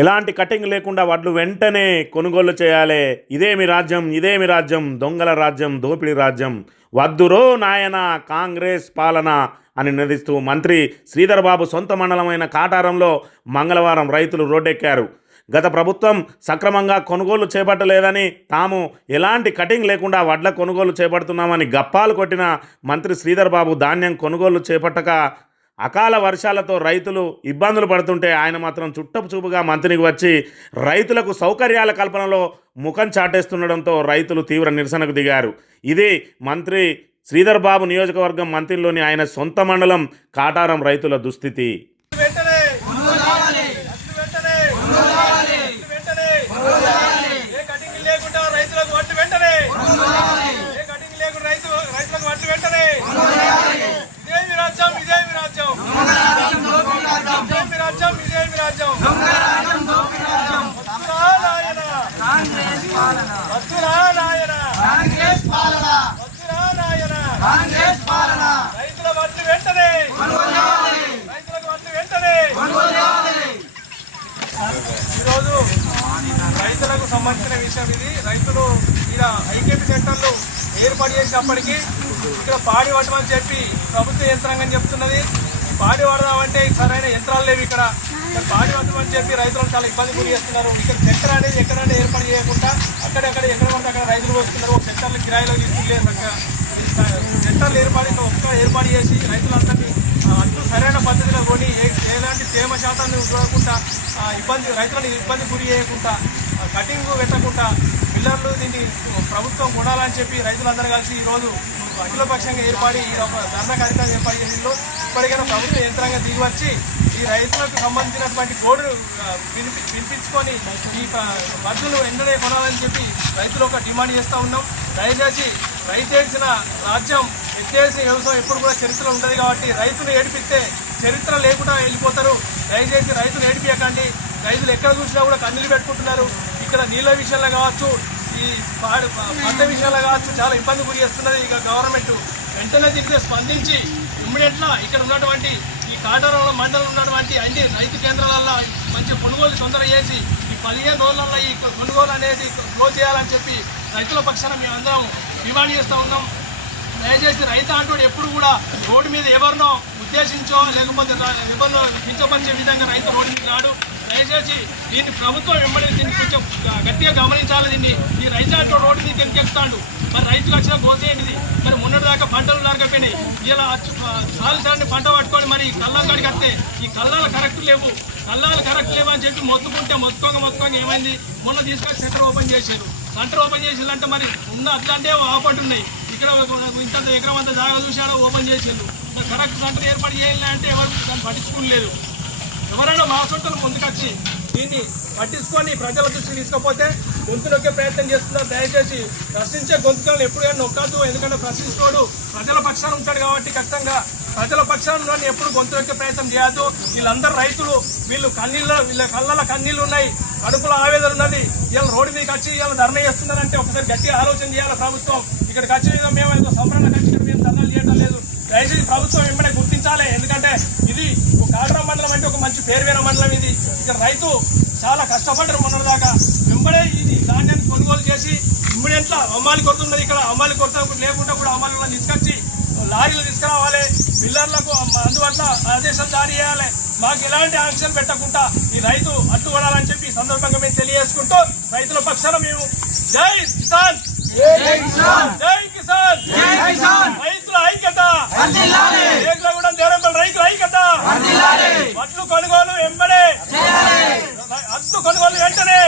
ఎలాంటి కటింగ్ లేకుండా వడ్లు వెంటనే కొనుగోలు చేయాలి. ఇదేమి రాజ్యం ఇదేమి రాజ్యం దొంగల రాజ్యం దోపిడీ రాజ్యం. వద్దురో నాయన కాంగ్రెస్ పాలన అని నిలదీస్తూ మంత్రి శ్రీధర్ బాబు సొంత మండలమైన కాటారంలో మంగళవారం రైతులు రోడ్డెక్కారు. గత ప్రభుత్వం సక్రమంగా కొనుగోలు చేపట్టలేదని తాము ఎలాంటి కటింగ్ లేకుండా వడ్ల కొనుగోలు చేపడుతున్నామని గప్పాలు కొట్టిన మంత్రి శ్రీధర్ బాబు ధాన్యం కొనుగోలు చేపట్టక అకాల వర్షాలతో రైతులు ఇబ్బందులు పడుతుంటే ఆయన మాత్రం చుట్టపు చూపుగా మంత్రికి వచ్చి రైతులకు సౌకర్యాల కల్పనలో ముఖం చాటేస్తుండడంతో రైతులు తీవ్ర నిరసనకు దిగారు. ఇది మంత్రి శ్రీధర్ బాబు నియోజకవర్గం మంత్రిలోని ఆయన సొంత మండలం కాటారం రైతుల దుస్థితి వెంటనే అసలు వెంటనే అసలు వెంటనే ఏ కటింగ్ లేకుండా రైతులకు వడ్లు వెంటనే ఏ కటింగ్ లేకుండా రైతు రైతులకు వడ్లు వెంటనే ఇదేమి రాజ్యం ఇదేమి రాజ్యం ఇదేమి రాజ్యం రాజ్యం రైతుల వెంటనే. రైతులకు వడ్లు వెంటనే. ఈరోజు రైతులకు సంబంధించిన విషయం ఇది. రైతులు ఇక్కడ ఐకేపీ సెంటర్లు ఏర్పాటు చేసినప్పటికీ ఇక్కడ పాడి పట్టమని చెప్పి ప్రభుత్వ యంత్రాంగం చెప్తున్నది. పాడి పడదామంటే సరైన యంత్రాలు లేవు ఇక్కడ. ఇక్కడ పాడి అని చెప్పి రైతులు చాలా ఇబ్బంది గురి చేస్తున్నారు. ఇక్కడ సెక్టర్ అనేది ఎక్కడంటే ఏర్పాటు చేయకుండా అక్కడెక్కడ ఎక్కడ పడితే అక్కడ రైతులు వస్తున్నారు. ఒక సెక్టర్లు కిరాయిలో తీసుకులేదు సెక్టర్లు ఏర్పాటు ఒక్క ఏర్పాటు చేసి రైతులందరినీ అంటూ సరైన పద్ధతిలో కొని ఎలాంటి తేమ శాతాన్ని చూడకుండా ఇబ్బంది రైతులను ఇబ్బంది గురి చేయకుండా కటింగ్ పెట్టకుండా పిల్లర్లు దీన్ని ప్రభుత్వం కొనాలని చెప్పి రైతులందరూ కలిసి ఈరోజు అఖిలపక్షంగా ఏర్పడి ఈ ఒక ధర్నా కార్యక్రమం ఏర్పాటు చేసిందో ఇప్పటికైనా ప్రభుత్వ యంత్రాంగం దిగివచ్చి ఈ రైతులకు సంబంధించినటువంటి గోడు వినిపి వినిపించుకొని ఈ వడ్లు ఎండనే కొనాలని చెప్పి రైతులు ఒక డిమాండ్ చేస్తూ ఉన్నాం. దయచేసి రైతు రాజ్యం ఎత్తేసిన వ్యవసాయం ఎప్పుడు కూడా చరిత్ర ఉంటుంది కాబట్టి రైతులు ఏడిపిస్తే చరిత్ర లేకుండా వెళ్ళిపోతారు. దయచేసి రైతులు ఏడిపించకండి రైతులు ఎక్కడ చూసినా కూడా కన్నీళ్ళు పెట్టుకుంటున్నారు. ఇక్కడ నీళ్ళ విషయంలో కావచ్చు ఈ పాడు పంట విషయాలు కావచ్చు చాలా ఇబ్బంది గురి చేస్తున్నది ఇక గవర్నమెంట్. వెంటనే దీనికి స్పందించి ఇమ్మీడియట్గా ఇక్కడ ఉన్నటువంటి ఈ కాటారంలో మండలం ఉన్నటువంటి అన్ని రైతు కేంద్రాలలో మంచి కొనుగోలు తొందర చేసి ఈ పదిహేను రోజులలో ఈ కొనుగోలు అనేది క్లోజ్ చేయాలని చెప్పి రైతుల పక్షాన మేమందరం డిమాండ్ చేస్తూ ఉన్నాం. దయచేసి రైతు అంటూ ఎప్పుడు కూడా రోడ్డు మీద ఎవరినో ఉద్దేశించో లేకపోతే రా- ఎవరినో కించపరిచే విధంగా రైతు రోడ్డు మీద రాడు. దయచేసి దీన్ని ప్రభుత్వం వెంబడి దీన్ని కొంచెం గట్టిగా గమనించాలి దీన్ని. ఈ రైతు అంటూ రోడ్డు మీద కెంకెత్తాడు మరి రైతు వచ్చిన గోసేయండిది మరి మొన్నటిదాకా పంటలు నరకపోయినాయి. ఇలా సాలు సార్ని పంట పట్టుకొని మరి కళ్ళం కాడికి ఈ కళ్ళాలు కరెక్ట్ లేవు. కళ్ళాలు కరెక్ట్ లేవు అని చెప్పి మొత్తుకుంటే మొత్తుకోగా మొత్తుకోగా ఏమైంది? మొన్న తీసుకొని సెంటర్ ఓపెన్ చేశారు. సెంటర్ ఓపెన్ చేసిందంటే మరి ఉన్న అట్లాంటి ఆపట్టు ఉన్నాయి. ఇక్కడ ఇంత ఎకరం అంతా జాగా చూశాడో ఓపెన్ చేసిండు. కరెక్ట్ సెంటర్ ఏర్పాటు చేయాలంటే ఎవరు దాన్ని పట్టించుకోలేదు. ఎవరైనా మా సొంతలు ముందుకొచ్చి దీన్ని పట్టించుకొని ప్రజల దృష్టికి తీసుకపోతే గొంతు నొక్కే ప్రయత్నం చేస్తున్నారు. దయచేసి ప్రశ్నించే గొంతుకలను ఎప్పుడైనా నొక్కద్దు. ఎందుకంటే ప్రశ్నించుకోడు ప్రజల పక్షాన ఉంటాడు కాబట్టి ఖచ్చితంగా ప్రజల పక్షాన ఎప్పుడు గొంతు నొక్కే ప్రయత్నం చేయద్దు. వీళ్ళందరూ రైతులు వీళ్ళు కన్నీళ్ళ వీళ్ళ కళ్ళల కన్నీళ్ళు ఉన్నాయి కడుపులో ఆవేదన ఉన్నది. వీళ్ళు రోడ్డు మీదకి వచ్చి వీళ్ళు ధర్నా చేస్తున్నారంటే ఒకసారి గట్టిగా ఆలోచన చేయాలి ప్రభుత్వం. ఇక్కడికి వచ్చి మేము ఏదో సంబరాన్ని వచ్చి మేము ధర్నాలు చేయడం లేదు. దయచేసి ప్రభుత్వం వెంబడే గుర్తించాలి. ఎందుకంటే ఇది ఒక కాటరా మండలం ఇది. ఇక్కడ రైతు చాలా కష్టపడ్డారు మొన్న దాకా వెంబడే ఇది ధాన్యాన్ని కొనుగోలు చేసి ఇమ్మీడియట్లా అమ్మాలి కొడుతున్నది ఇక్కడ. అమ్మాలి కొరత లేకుండా కూడా అమ్మాలి తీసుకొచ్చి లారీలు తీసుకురావాలి. పిల్లర్లకు అందుబాటులో ఆదేశాలు జారీ చేయాలి. మాకు ఎలాంటి ఆంక్షలు పెట్టకుండా ఈ రైతు అడ్డుపడాలని చెప్పి ఈ సందర్భంగా మేము తెలియజేసుకుంటూ రైతుల పక్షాన మేము జై కిసాన్! జై కిసాన్! జై కిసాన్! రైతుల ఐక్యత! కొనుగోలు వెంటనే.